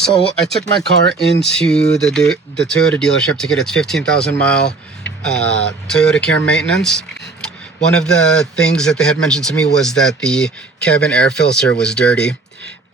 So I took my car into the Toyota dealership to get its 15,000 mile Toyota care maintenance. One of the things that they had mentioned to me was that the cabin air filter was dirty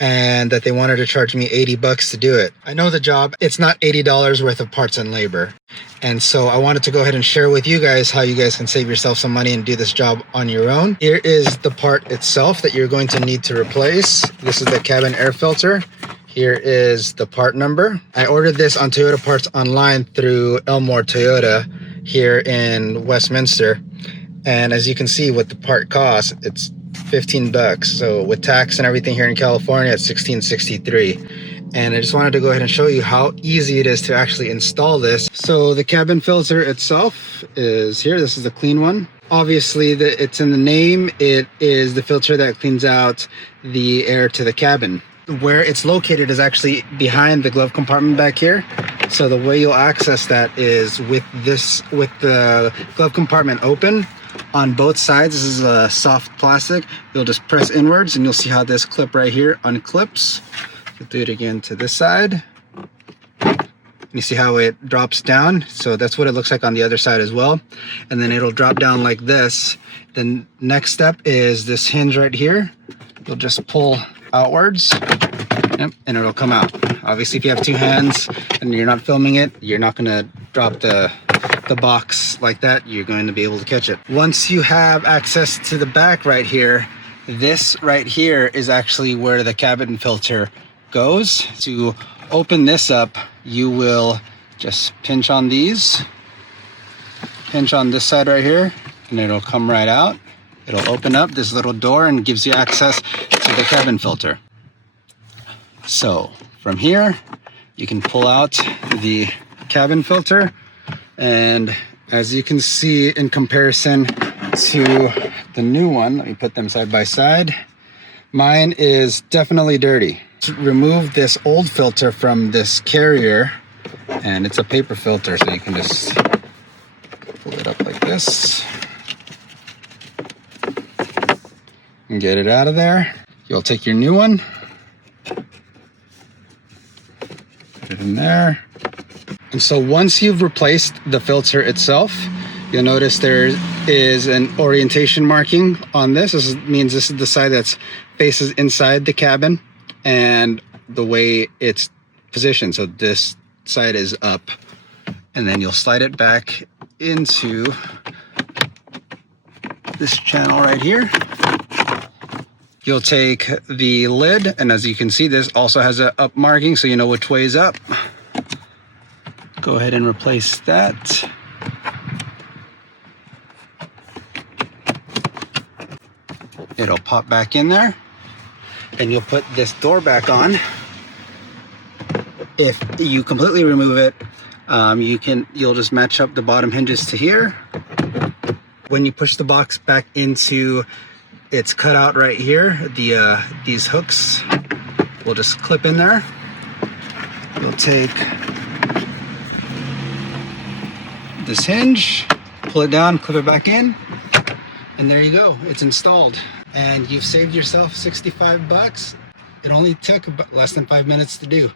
and that they wanted to charge me 80 bucks to do it. I know the job, it's not $80 worth of parts and labor. And so I wanted to go ahead and share with you guys how you guys can save yourself some money and do this job on your own. Here is the part itself that you're going to need to replace. This is the cabin air filter. Here is the part number. I ordered this on Toyota Parts online through Elmore Toyota here in Westminster. And as you can see what the part costs, it's 15 bucks. So with tax and everything here in California, it's $16.63. And I just wanted to go ahead and show you how easy it is to actually install this. So the cabin filter itself is here. This is the clean one. Obviously, it's in the name. It is the filter that cleans out the air to the cabin. Where it's located is actually behind the glove compartment back here. So the way you'll access that is with the glove compartment open on both sides. This is a soft plastic. You'll just press inwards and you'll see how this clip right here unclips. We'll do it again to this side. You see how it drops down? So that's what it looks like on the other side as well. And then it'll drop down like this. Then next step is this hinge right here. You'll just pull outwards, yep, and it'll come out. Obviously, if you have two hands and you're not filming it, you're not going to drop the box like that. You're going to be able to catch it. Once you have access to the back right here, this right here is actually where the cabin filter goes. To open this up, you will just pinch on these, pinch on this side right here, and it'll come right out. It'll open up this little door and gives you access to the cabin filter. So from here, you can pull out the cabin filter. And as you can see in comparison to the new one, let me put them side by side. Mine is definitely dirty. To remove this old filter from this carrier, and it's a paper filter, so you can just pull it up like this and get it out of there. You'll take your new one, put it in there. And so once you've replaced the filter itself, you'll notice there is an orientation marking on this. This means this is the side that faces inside the cabin and the way it's positioned. So this side is up, and then you'll slide it back into this channel right here. You'll take the lid, and as you can see, this also has a up marking, so you know which way is up. Go ahead and replace that. It'll pop back in there, and you'll put this door back on. If you completely remove it, you'll just match up the bottom hinges to here. When you push the box back into its cutout right here, these hooks will just clip in there. You'll take this hinge, pull it down, clip it back in, and there you go. It's installed, and you've saved yourself 65 bucks. It only took about less than 5 minutes to do.